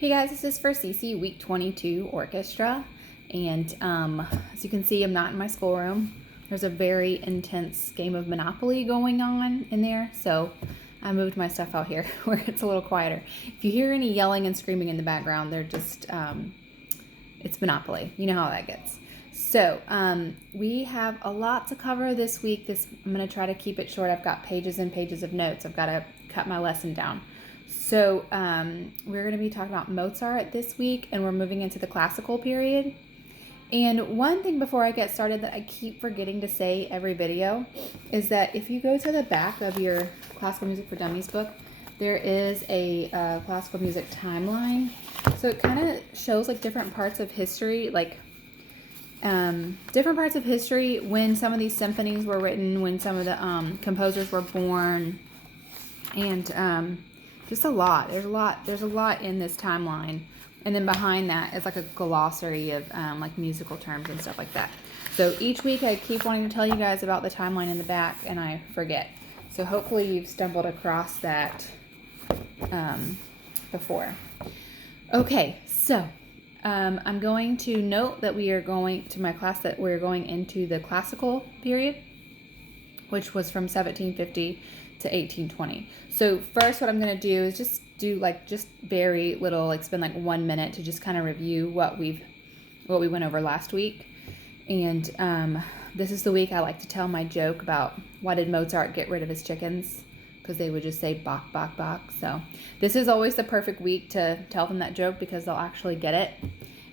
Hey guys, this is for CeCe Week 22 Orchestra, and as you can see, I'm not in my schoolroom. There's a very intense game of Monopoly going on in there, so I moved my stuff out here where it's a little quieter. If you hear any yelling and screaming in the background, they're just, it's Monopoly. You know how that gets. So we have a lot to cover this week. I'm going to try to keep it short. I've got pages and pages of notes. I've got to cut my lesson down. So we're going to be talking about Mozart this week, and we're moving into the classical period. And one thing before I get started that I keep forgetting to say every video is that if you go to the back of your Classical Music for Dummies book, there is a classical music timeline. So it kind of shows like different parts of history, different parts of history when some of these symphonies were written, when some of the composers were born, and just a lot. There's a lot in this timeline. And then behind that is like a glossary of like musical terms and stuff like that. So each week I keep wanting to tell you guys about the timeline in the back, and I forget. So hopefully you've stumbled across that before. Okay, so I'm going to note that we are going to my class that we're going into the classical period, which was from 1750 to 1820. So first what I'm going to do is just very little, like spend like 1 minute to just kind of review what we went over last week. And this is the week I like to tell my joke about why did Mozart get rid of his chickens? Because they would just say bok, bok, bok. So this is always the perfect week to tell them that joke because they'll actually get it.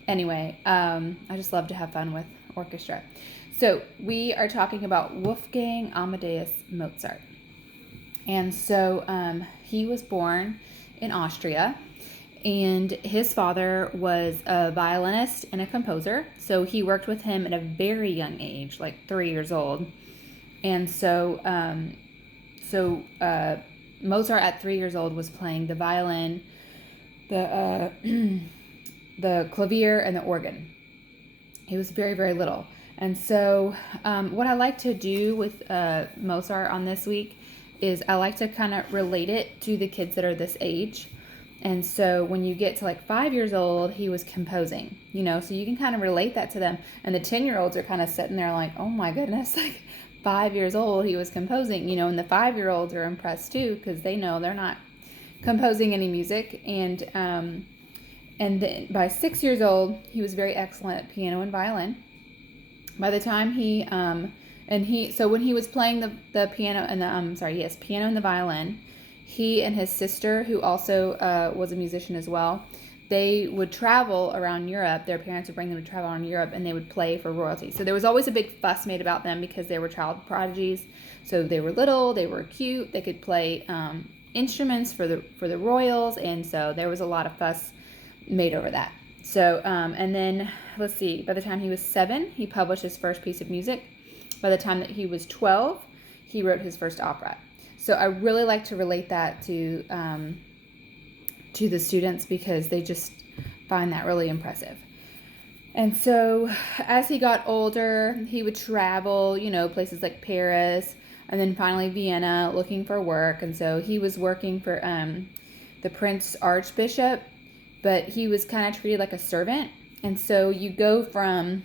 Anyway, I just love to have fun with orchestra. So we are talking about Wolfgang Amadeus Mozart. And so he was born in Austria, and his father was a violinist and a composer. So he worked with him at a very young age, like 3 years old. And so Mozart at 3 years old was playing the violin, the clavier, and the organ. He was very, very little. And so what I like to do with Mozart on this week is I like to kind of relate it to the kids that are this age. And so when you get to like 5 years old, he was composing, so you can kind of relate that to them. And the 10-year-olds are kind of sitting there like, oh my goodness, like 5 years old, he was composing, and the 5-year-olds are impressed too, because they know they're not composing any music. And then by 6 years old, he was very excellent at piano and violin. By the time so when he was playing the piano and piano and the violin, he and his sister, who also was a musician as well, they would travel around Europe. Their parents would bring them to travel around Europe, and they would play for royalty. So there was always a big fuss made about them because they were child prodigies. So they were little, they were cute, they could play instruments for the royals, and so there was a lot of fuss made over that. So and then let's see, by the time he was 7, he published his first piece of music. By the time that he was 12, he wrote his first opera. So I really like to relate that to the students because they just find that really impressive. And so as he got older, he would travel, places like Paris and then finally Vienna looking for work. And so he was working for the Prince Archbishop, but he was kind of treated like a servant. And so you go from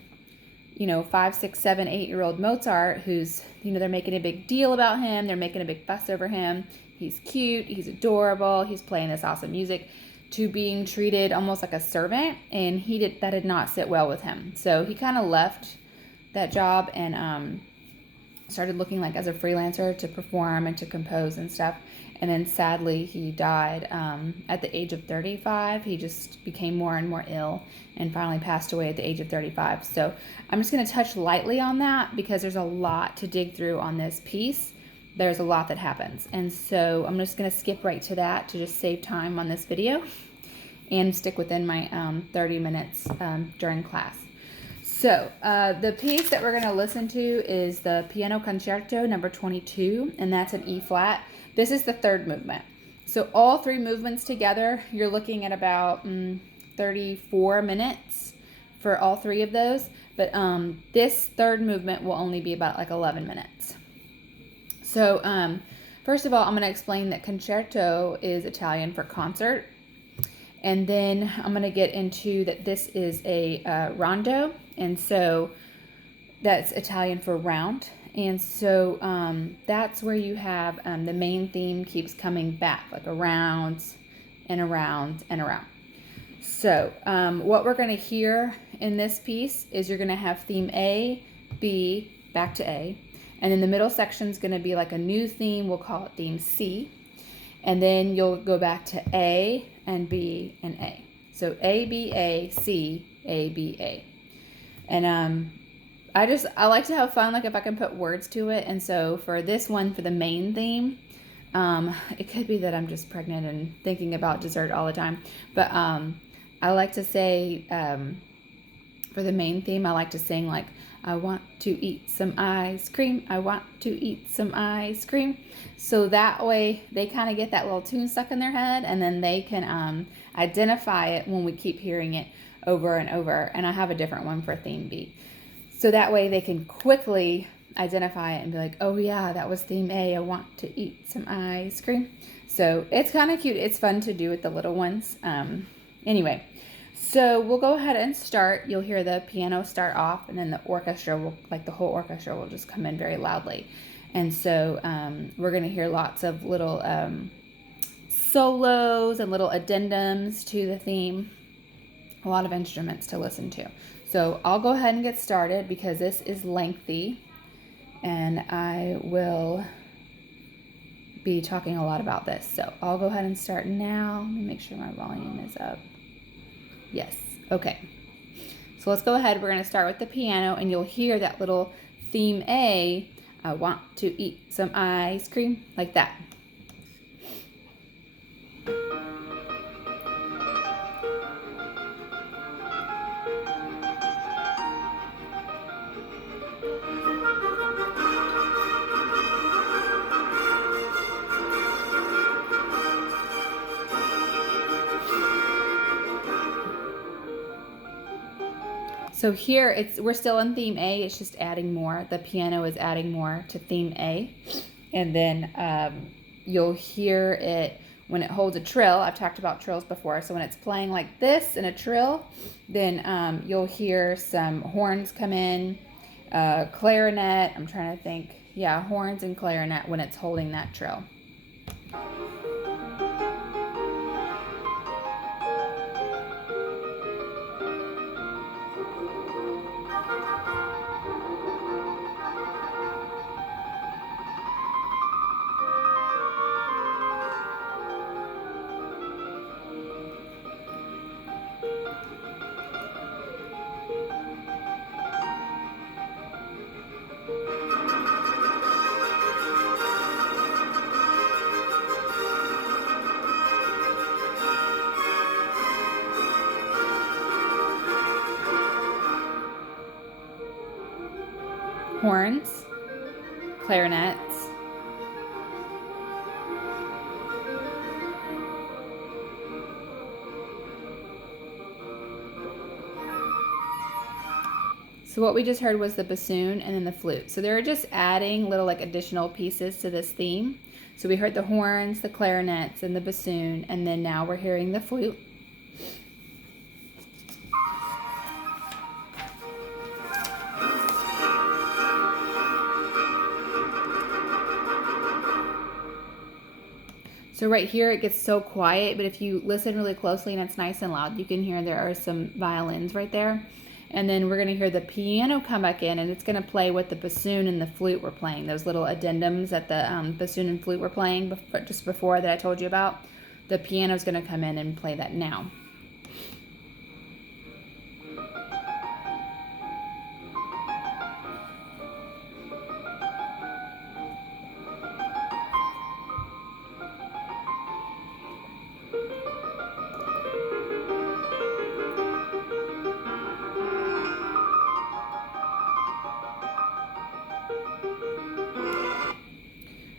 5, 6, 7, 8-year-old Mozart, who's, they're making a big deal about him. They're making a big fuss over him. He's cute. He's adorable. He's playing this awesome music, to being treated almost like a servant. And that did not sit well with him. So he kind of left that job and started looking like as a freelancer to perform and to compose and stuff. And then sadly, he died at the age of 35. He just became more and more ill and finally passed away at the age of 35. So I'm just going to touch lightly on that because there's a lot to dig through on this piece. There's a lot that happens. And so I'm just going to skip right to that to just save time on this video and stick within my 30 minutes during class. So the piece that we're going to listen to is the Piano Concerto number 22, and that's an E flat. This is the third movement. So all 3 movements together, you're looking at about 34 minutes for all 3 of those. But this third movement will only be about like 11 minutes. So first of all, I'm going to explain that concerto is Italian for concert. And then I'm going to get into that this is a rondo, and so that's Italian for round. And so that's where you have the main theme keeps coming back, like around and around and around. So what we're going to hear in this piece is you're going to have theme A, B, back to A. And then the middle section is going to be like a new theme. We'll call it theme C. And then you'll go back to A and B and A. So A, B, A, C, A, B, A. And I like to have fun, like if I can put words to it. And so for this one, for the main theme, it could be that I'm just pregnant and thinking about dessert all the time. But I like to say, for the main theme, I like to sing like, I want to eat some ice cream. I want to eat some ice cream. So that way they kind of get that little tune stuck in their head, and then they can identify it when we keep hearing it over and over. And I have a different one for theme B. So that way they can quickly identify it and be like, oh yeah, that was theme A. I want to eat some ice cream. So it's kind of cute. It's fun to do with the little ones. Anyway. So we'll go ahead and start. You'll hear the piano start off, and then the orchestra will, like the whole orchestra will just come in very loudly. And so we're going to hear lots of little solos and little addendums to the theme. A lot of instruments to listen to. So I'll go ahead and get started because this is lengthy, and I will be talking a lot about this. So I'll go ahead and start now. Let me make sure my volume is up. Yes. Okay. So let's go ahead. We're going to start with the piano, and you'll hear that little theme A, I want to eat some ice cream, like that. So here we're still in theme A. It's just adding more. The piano is adding more to theme A, and then you'll hear it when it holds a trill. I've talked about trills before. So when it's playing like this in a trill, then you'll hear some horns come in, clarinet. I'm trying to think. Yeah, horns and clarinet when it's holding that trill. Horns, clarinets, so what we just heard was the bassoon and then the flute. So they're just adding little like additional pieces to this theme. So we heard the horns, the clarinets, and the bassoon, and then now we're hearing the flute. So right here it gets so quiet, but if you listen really closely and it's nice and loud, you can hear there are some violins right there. And then we're going to hear the piano come back in, and it's going to play what the bassoon and the flute were playing. Those little addendums that the bassoon and flute were playing just before that I told you about. The piano's going to come in and play that now.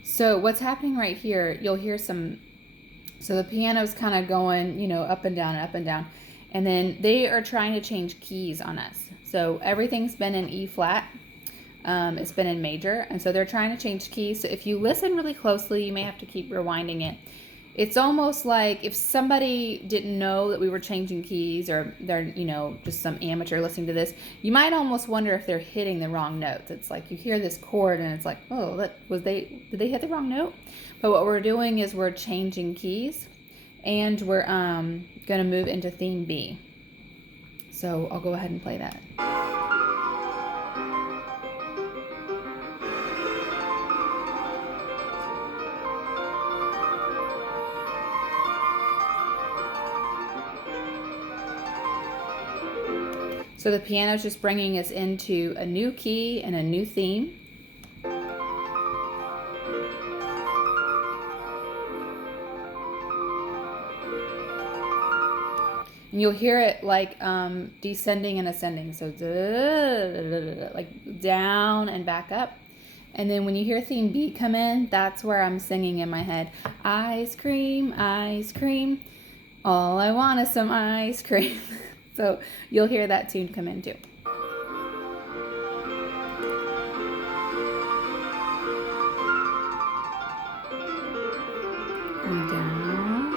So what's happening right here, you'll hear so the piano's kind of going, you know, up and down, and then they are trying to change keys on us. So everything's been in E flat, it's been in major, and so they're trying to change keys. So if you listen really closely, you may have to keep rewinding it. It's almost like if somebody didn't know that we were changing keys, or they're, you know, just some amateur listening to this, you might almost wonder if they're hitting the wrong notes. It's like you hear this chord and it's like, oh, did they hit the wrong note? But what we're doing is we're changing keys, and we're going to move into theme B. So I'll go ahead and play that. So the piano is just bringing us into a new key and a new theme. And you'll hear it like descending and ascending. So like down and back up. And then when you hear theme B come in, that's where I'm singing in my head. Ice cream, all I want is some ice cream. So you'll hear that tune come in too. And down,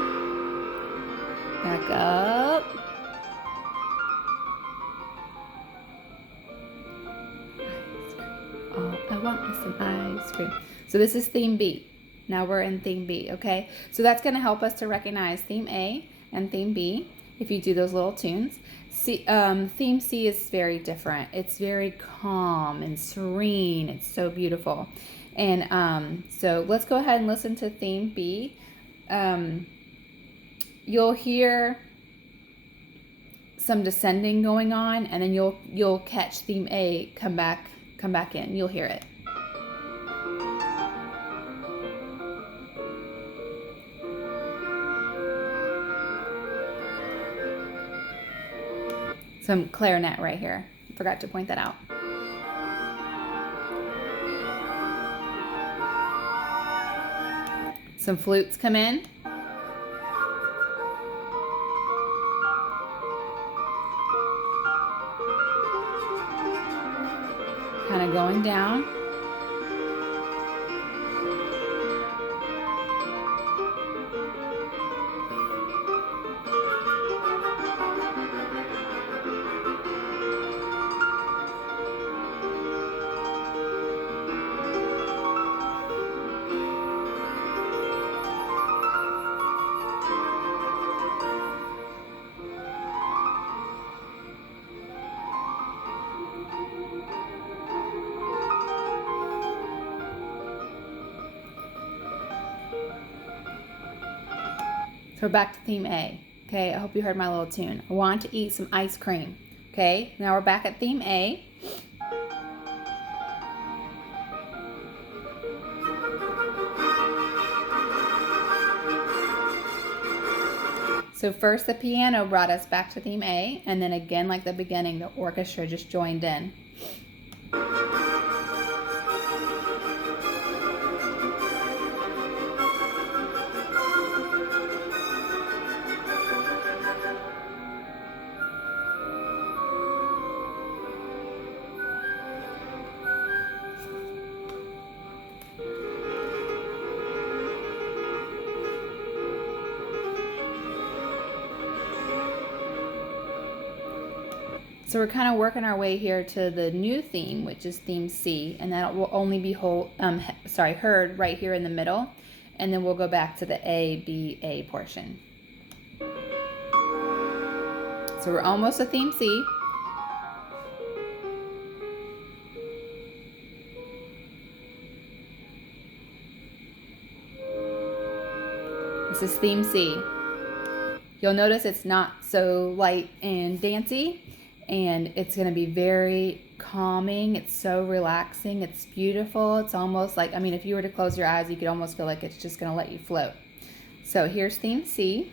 back up. All I want is some ice cream. So this is theme B. Now we're in theme B, okay? So that's going to help us to recognize theme A and theme B if you do those little tunes. Theme C is very different. It's very calm and serene. It's so beautiful. And so let's go ahead and listen to theme B. You'll hear some descending going on, and then you'll catch theme A come back in. You'll hear it. Some clarinet right here. Forgot to point that out. Some flutes come in. Kind of going down. So we're back to theme A. Okay, I hope you heard my little tune. I want to eat some ice cream. Okay, now we're back at theme A. So first the piano brought us back to theme A, and then again, like the beginning, the orchestra just joined in. So we're kind of working our way here to the new theme, which is theme C, and that will only be heard right here in the middle, and then we'll go back to the A, B, A portion. So we're almost to theme C. This is theme C. You'll notice it's not so light and dancey, and it's going to be very calming. It's so relaxing. It's beautiful. It's almost like, I mean, if you were to close your eyes, you could almost feel like it's just going to let you float. So here's theme C.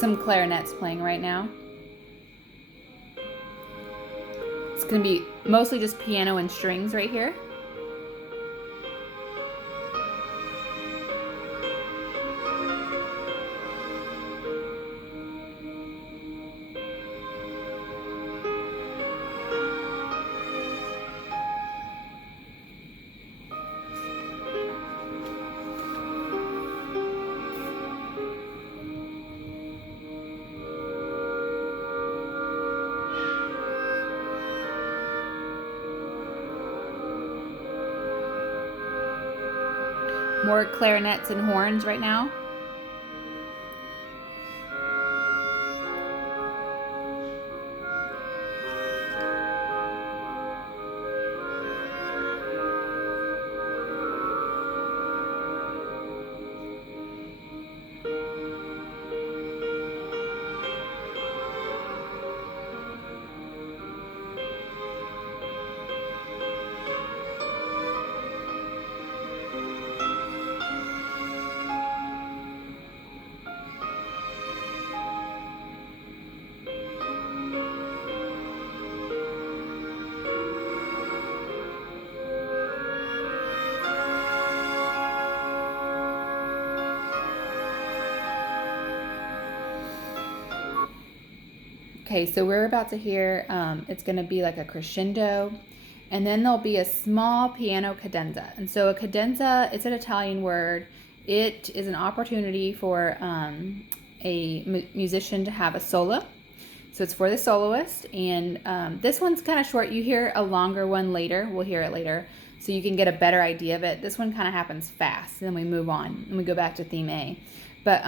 Some clarinets playing right now. It's going to be mostly just piano and strings right here. More clarinets and horns right now. Okay, so we're about to hear, it's going to be like a crescendo, and then there'll be a small piano cadenza. And so a cadenza, it's an Italian word. It is an opportunity for a musician to have a solo. So it's for the soloist, and this one's kind of short. You hear a longer one later. We'll hear it later, so you can get a better idea of it. This one kind of happens fast, and then we move on, and we go back to theme A. But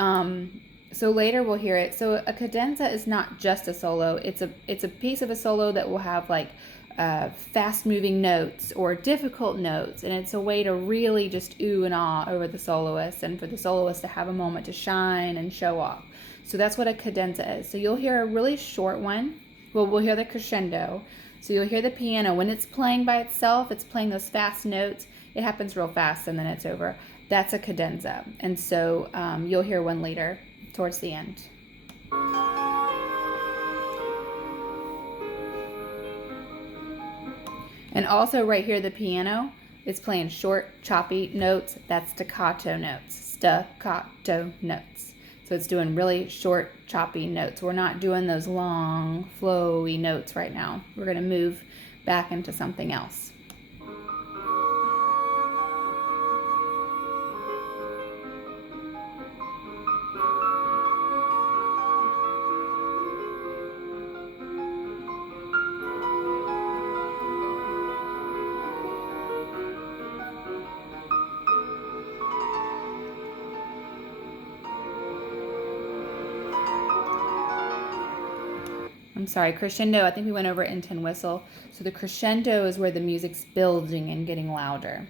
so later we'll hear it. So a cadenza is not just a solo. It's a piece of a solo that will have like fast-moving notes or difficult notes, and it's a way to really just ooh and ah over the soloist, and for the soloist to have a moment to shine and show off. So that's what a cadenza is. So you'll hear a really short one. Well, we'll hear the crescendo. So you'll hear the piano. When it's playing by itself, it's playing those fast notes. It happens real fast and then it's over. That's a cadenza. And so you'll hear one later towards the end. And also right here, the piano is playing short, choppy notes. That's staccato notes. Staccato notes. So it's doing really short, choppy notes. We're not doing those long, flowy notes right now. We're going to move back into something else. I'm sorry, crescendo, I think we went over it in tin whistle. So the crescendo is where the music's building and getting louder.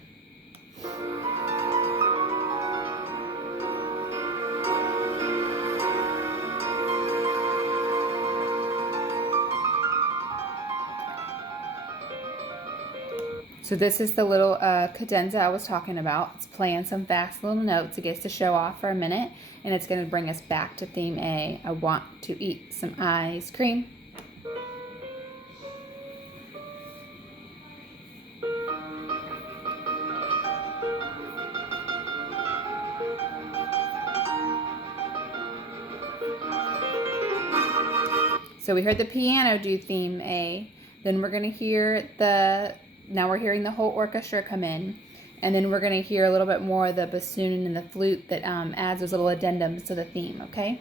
So this is the little cadenza I was talking about. It's playing some fast little notes. It gets to show off for a minute, and it's going to bring us back to theme A. I want to eat some ice cream. So we heard the piano do theme A. Then we're going to hear now we're hearing the whole orchestra come in. And then we're going to hear a little bit more of the bassoon and the flute that adds those little addendums to the theme, okay?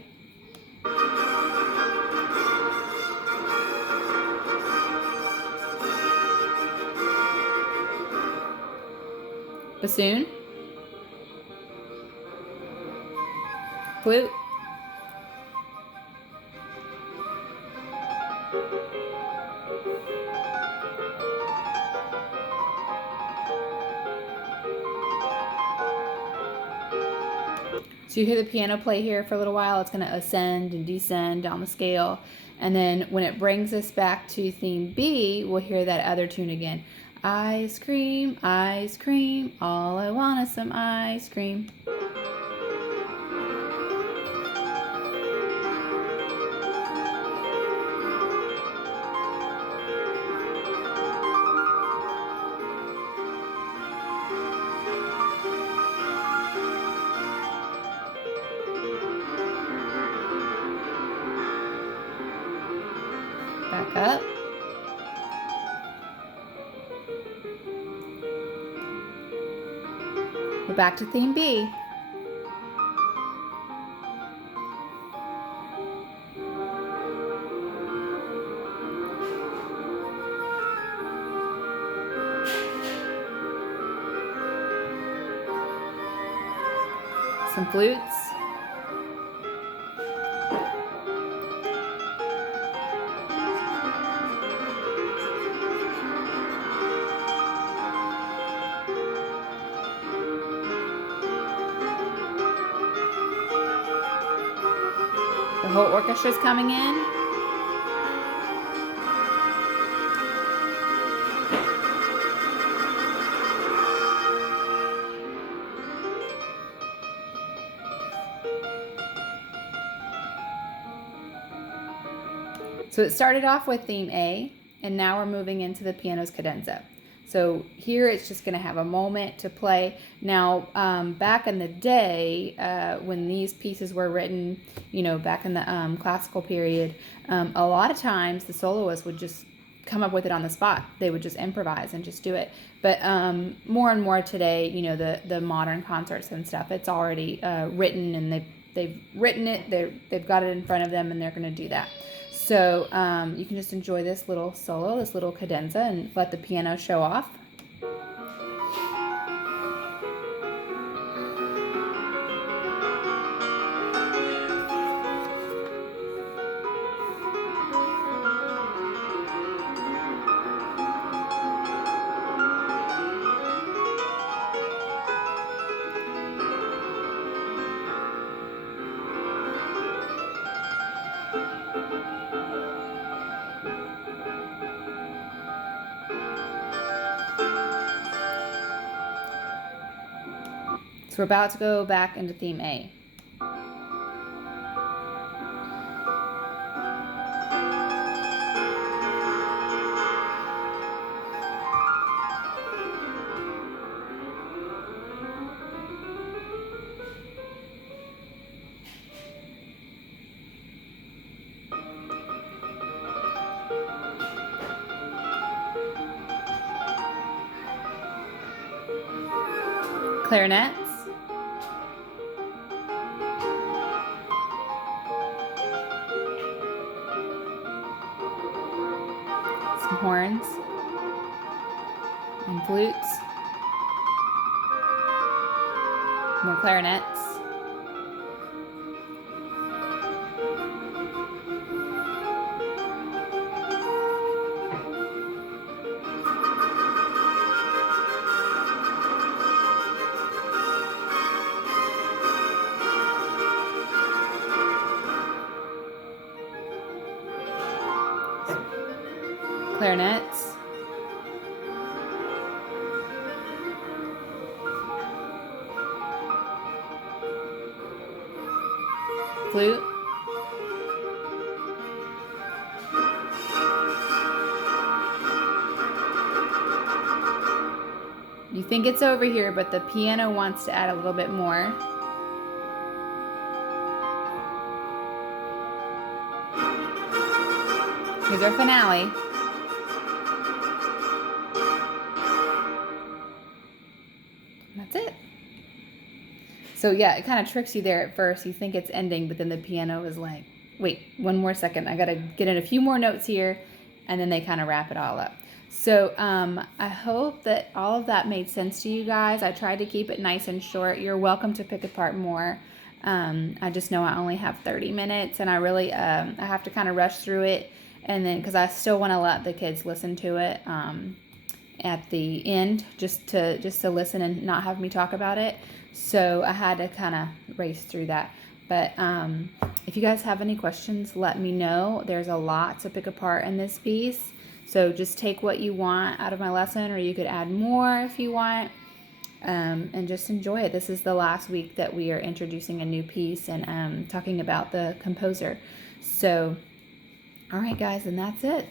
Bassoon. Flute. So you hear the piano play here for a little while. It's going to ascend and descend down the scale. And then when it brings us back to theme B, we'll hear that other tune again. Ice cream, all I want is some ice cream. back up. We're back to theme B. Some flutes. The whole orchestra is coming in. So it started off with theme A, and now we're moving into the piano's cadenza. So here it's just going to have a moment to play. Now, back in the day, when these pieces were written, you know, back in the classical period, a lot of times the soloist would just come up with it on the spot. They would just improvise and just do it. But more and more today, you know, the modern concerts and stuff, it's already written, and they've written it, they've got it in front of them, and they're going to do that. So you can just enjoy this little solo, this little cadenza, and let the piano show off. So we're about to go back into theme A. Clarinets. Some horns and flutes, more clarinets, clarinets, flute, you think it's over here, but the piano wants to add a little bit more. Here's our finale. That's it. So yeah, it kind of tricks you there at first. You think it's ending, but then the piano is like, wait, one more second. I got to get in a few more notes here, and then they kind of wrap it all up. So I hope that all of that made sense to you guys. I tried to keep it nice and short. You're welcome to pick apart more. I just know I only have 30 minutes, and I really I have to kind of rush through it, and then because I still want to let the kids listen to it at the end, just to listen and not have me talk about it. So I had to kind of race through that. But if you guys have any questions, let me know. There's a lot to pick apart in this piece. So just take what you want out of my lesson, or you could add more if you want, and just enjoy it. This is the last week that we are introducing a new piece and talking about the composer. So, all right, guys, and that's it.